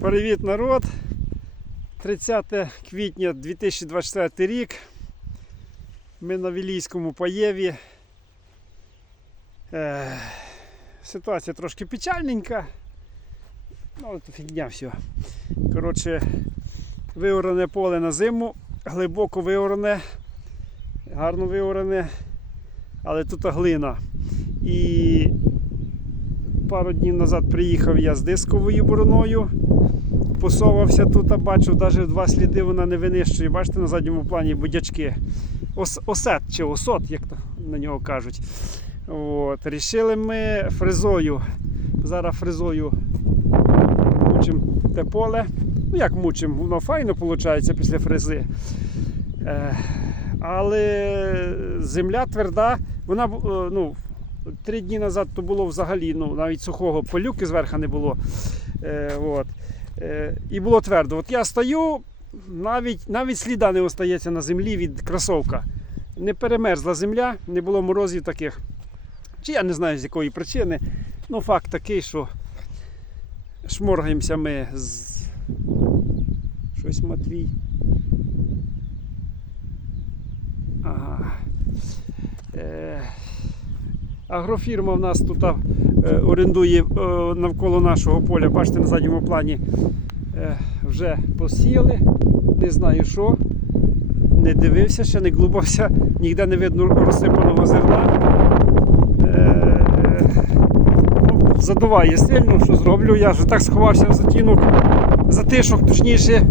Привіт, народ! 30 квітня 2024 рік. Ми на Вілійському паєві. Е, ситуація трошки печальненька. Ну, але то фігня все. Коротше, виорене поле на зиму, глибоко виорене, гарно виорене, але тут глина. І пару днів назад приїхав я з дисковою бороною. Посовався тут, а бачу, навіть два сліди вона не винищує. Бачите, на задньому плані будячки. Ос, осет чи осот, як на нього кажуть. От. Рішили ми фрезою. Зараз фрезою мучимо те поле. Ну як мучимо, воно файно виходить після фрези. Е, але земля тверда, вона е, ну, три дні назад то було взагалі ну, навіть сухого полюки зверху не було. Е, от. Е, і було твердо. От я стою, навіть, навіть сліда не остається на землі від кросовка. Не перемерзла земля, не було морозів таких. Чи я не знаю з якої причини. Ну, факт такий, що шморгаємося ми з. Щось Матвій. Ага. Е, агрофірма в нас тут е, орендує е, навколо нашого поля. Бачите, на задньому плані е, вже посіяли. Не знаю що. Не дивився, ще не глубався, ніде не видно розсипаного зерна. Ну, задуває сильно, що зроблю. Я вже так сховався в затінок, затишок, точніше.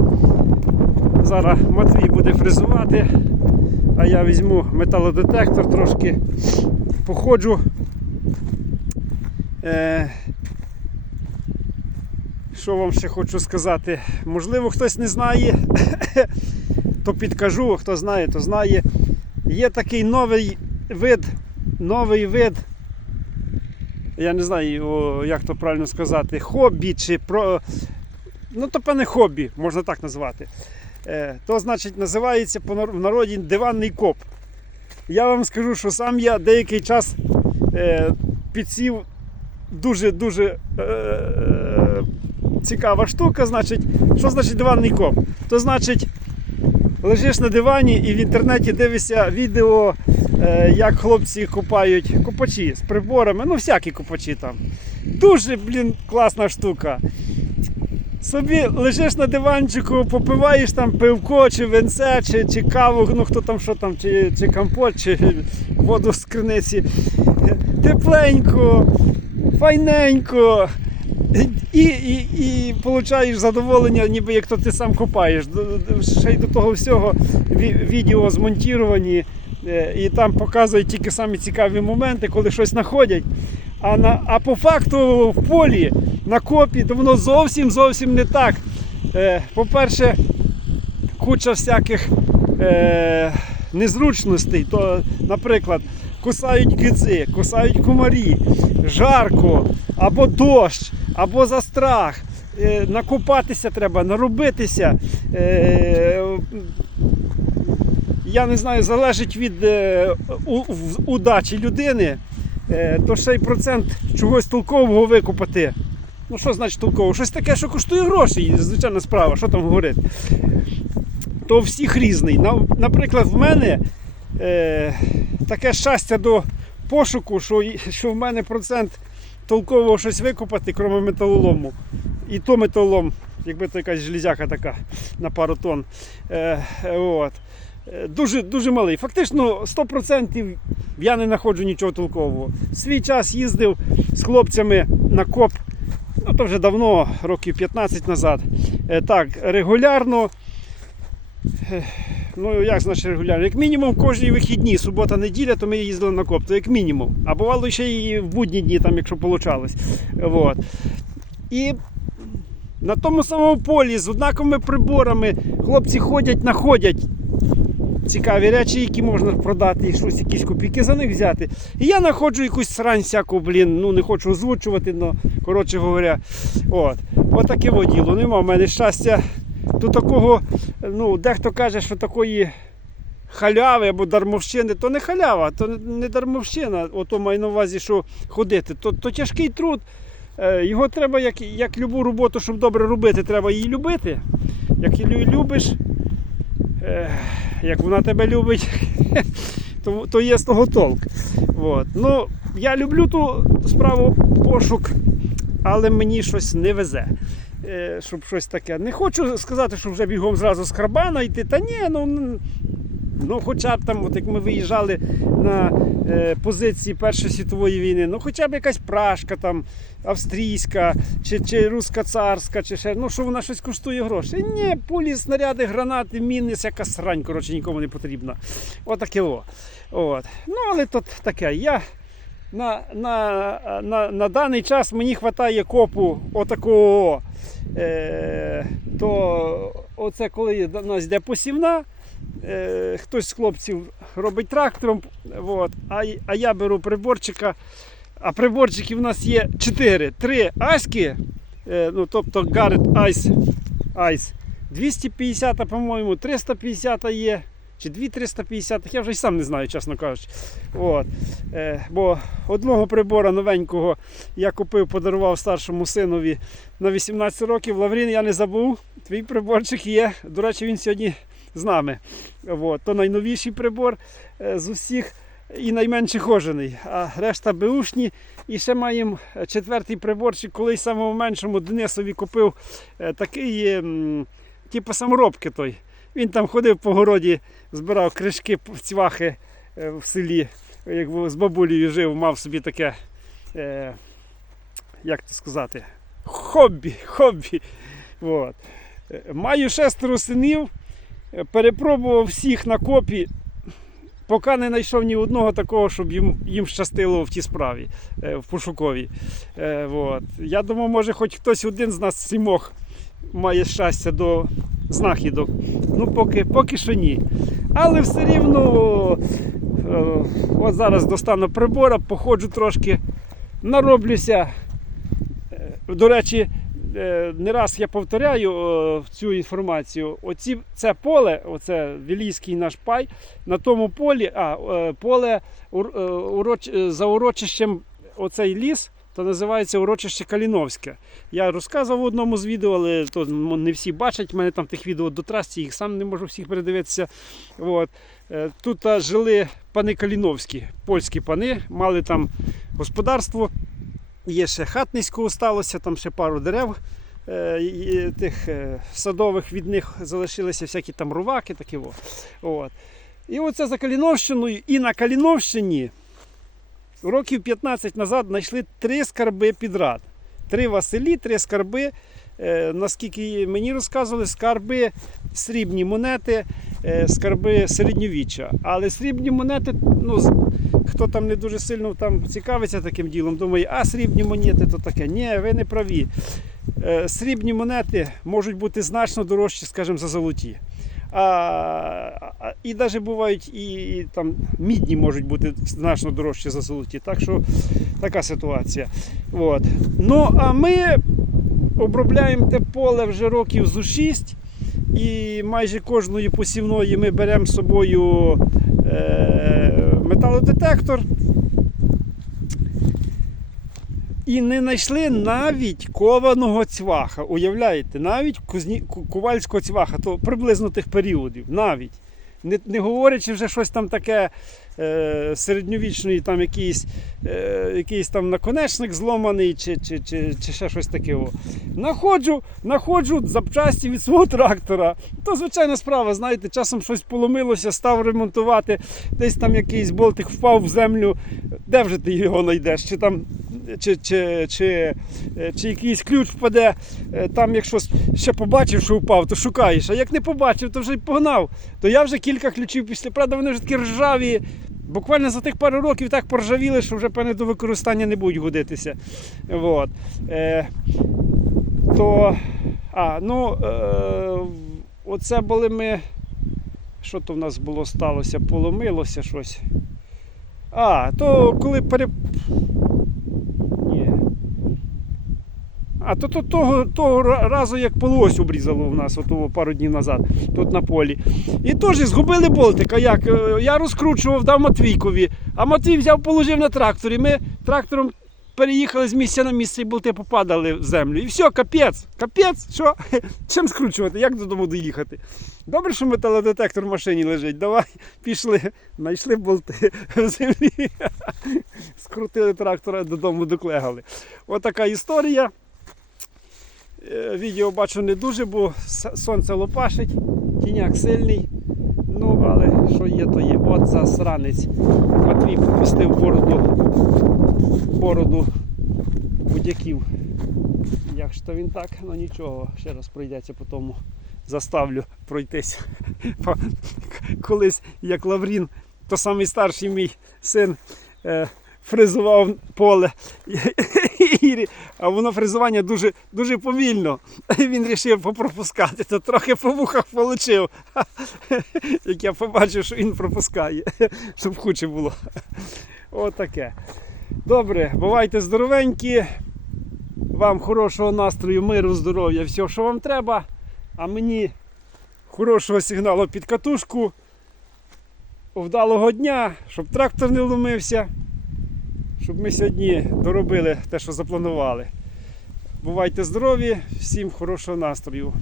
Зараз Матвій буде фрезувати, а я візьму металодетектор трошки походжу. Е, що вам ще хочу сказати? Можливо, хтось не знає, то підкажу, хто знає, то знає. Є такий новий вид, новий вид, я не знаю, як то правильно сказати, хобі чи про. Ну, то певне хобі, можна так назвати. Е, то значить називається в народі диванний коп. Я вам скажу, що сам я деякий час е, підсів дуже-дуже е, е, цікава штука. Значить, що значить диванний коп? То значить, лежиш на дивані і в інтернеті дивишся відео, е, як хлопці копають копачі з приборами, ну всякі копачі там. Дуже, блін, класна штука. Собі лежиш на диванчику, попиваєш там пивко, чи венце, чи, чи каву, ну хто там що там, чи, чи компот, чи воду з криниці. Тепленько, файненько. І, і, і получаєш задоволення, ніби як то ти сам копаєш. Ще й до того всього відео змонтіровані, е, і там показують тільки самі цікаві моменти, коли щось знаходять. А, на, а по факту в полі на копі, то воно зовсім зовсім не так. Е, по-перше, куча всяких е, незручностей. То, наприклад, кусають киці, кусають комарі, жарко, або дощ, або застрах. Е, накопатися треба, наробитися. Я не знаю, залежить від удачі людини, то ще й процент чогось толкового викопати. Ну що значить толково? Щось таке, що коштує гроші, звичайна справа, що там говорити. То всіх різний. Наприклад, в мене е, таке щастя до пошуку, що, що в мене процент толкового щось викопати, крім металолому. І то металолом, якби то якась железяка така на пару тонн. Е, от. Е, Дуже, дуже малий. Фактично 100% я не знаходжу нічого толкового. Свій час їздив з хлопцями на коп, ну то вже давно, років 15 назад. Е, Так, регулярно. Е, Ну, як значить регулярно? Як мінімум кожні вихідні, субота, неділя, то ми їздили на коп, то як мінімум. А бувало ще і в будні дні, там, якщо вийшло. Вот. І на тому самому полі з однаковими приборами хлопці ходять, находять цікаві речі, які можна продати, і щось, якісь копійки за них взяти. І я знаходжу якусь срань всяку, блін, ну не хочу озвучувати, але коротше говоря. От. От таке во діло. Нема в мене щастя. Тут такого, ну, дехто каже, що такої халяви або дармовщини, то не халява, то не дармовщина, ото маю на увазі, що ходити. То, то тяжкий труд. Е, Його треба, як, як любу роботу, щоб добре робити, треба її любити. Як її любиш, е, як вона тебе любить, то, то є з того толк. От. Ну, я люблю ту справу пошук, але мені щось не везе. Е, Щоб щось таке. Не хочу сказати, що вже бігом зразу з карбана йти. Та ні, ну, ну хоча б там, от як ми виїжджали на е, позиції Першої світової війни, ну хоча б якась прашка там австрійська, чи, чи руська царська, чи ще, ну що вона щось коштує грошей. Ні, пулі, снаряди, гранати, міни, яка срань, коротше, нікому не потрібна. Отаке о. От. Ну, але тут таке. Я на, на, на, на даний час мені вистачає копу отакого. Е, то оце коли до нас йде посівна, е, хтось з хлопців робить трактором, от, а, а я беру приборчика. А приборчиків у нас є 4. Три аськи, е, ну, тобто Garrett Ice, Ice 250, по-моєму, 350 є. Чи 2350, я вже й сам не знаю, чесно кажучи. От. Е, бо одного прибора новенького я купив, подарував старшому синові на 18 років. Лаврін я не забув. Твій приборчик є. До речі, він сьогодні з нами. От. То найновіший прибор е, з усіх і найменше хожений. А решта беушні. І ще маємо четвертий приборчик, колись самому меншому Денисові купив е, такий, типу саморобки той. Він там ходив по городі, збирав кришки, цвахи е, в селі. Як з бабулею жив, мав собі таке, е, як це сказати, хобі. хобі. От. Е, Маю шестеро синів, е, перепробував всіх на копі, поки не знайшов ні одного такого, щоб їм, їм щастило в тій справі, е, в пошуковій. Е, от. Я думав, може, хоч хтось один з нас сімох має щастя до знахідок. Ну, поки, поки що ні. Але все рівно, е, от зараз достану прибора, походжу трошки, нароблюся. Е, До речі, е, не раз я повторяю е, цю інформацію. Оці, це поле, оце Вілійський наш пай, на тому полі, а е, поле е, уроч, е, за урочищем оцей ліс, то називається урочище Каліновське. Я розказував в одному з відео, але то не всі бачать. У мене там тих відео до трасті, їх сам не можу всіх передивитися. От. Е, Тут жили пани Каліновські, польські пани, мали там господарство. Є ще хатницького сталося, там ще пару дерев е, тих е, садових від них залишилися всякі там руваки, такі. От. І оце за Каліновщиною. І на Каліновщині років 15 назад знайшли три скарби підряд. Три Василі, три скарби. Е, наскільки мені розказували, скарби срібні монети, е, скарби середньовіччя. Але срібні монети, ну, хто там не дуже сильно там цікавиться таким ділом, думає, а срібні монети то таке. Ні, ви не праві. Е, Срібні монети можуть бути значно дорожчі, скажімо, за золоті. А, і навіть бувають і, і там мідні можуть бути значно дорожчі за золоті. Так що така ситуація. От. Ну, а ми обробляємо те поле вже років зо 6. І майже кожної посівної ми беремо з собою е, металодетектор. І не знайшли навіть кованого цваха. Уявляєте, навіть кузні, ку- ковальського цваха, то приблизно тих періодів. Навіть. Не, не говорячи вже щось там таке е, середньовічної, там якийсь, е, якийсь там наконечник зломаний, чи, чи, чи, чи ще щось таке. Находжу, находжу запчасті від свого трактора. То звичайна справа, знаєте, часом щось поломилося, став ремонтувати, десь там якийсь болтик впав в землю. Де вже ти його знайдеш? Чи там чи, чи, чи, е, чи якийсь ключ впаде, е, там, якщо ще побачив, що впав, то шукаєш. А як не побачив, то вже й погнав. То я вже кілька ключів після. Правда, вони вже такі ржаві. Буквально за тих пару років так поржавіли, що вже певне до використання не будуть годитися. Вот. Е, то, а, ну, е, оце були ми. Що то в нас було сталося? Поломилося щось. А, то коли пере. Ні. А то, то того, того разу, як полось обрізало в нас отого пару днів назад, тут на полі. І теж згубили болтика. Як? Е, Я розкручував, дав Матвійкові, а Матвій взяв, положив на тракторі. Ми трактором переїхали з місця на місце і болти попадали в землю. І все, капець, капець, що? Чим скручувати? Як додому доїхати? Добре, що металодетектор в машині лежить. Давай пішли, знайшли болти в землі. Скрутили трактора додому доклегали. Отака історія. Е, Відео бачу не дуже, бо сонце лопашить, тіняк сильний. Ну, але що є, то є. От засранець. Матвій пропустив бороду, бороду будяків. Як ж то він так? Ну нічого, ще раз пройдеться по тому. Заставлю пройтися. Бо Колись, як Лаврін, то самий старший мій син е, фризував поле. І- А воно фрезування дуже, дуже повільно. Він вирішив попропускати, то трохи по вухах получив. Як я побачив, що він пропускає, щоб хуче було. Отаке. Добре, бувайте здоровенькі. Вам хорошого настрою, миру, здоров'я, всього, що вам треба. А мені хорошого сигналу під катушку. Вдалого дня, щоб трактор не ломився, щоб ми сьогодні доробили те, що запланували. Бувайте здорові, всім хорошого настрою.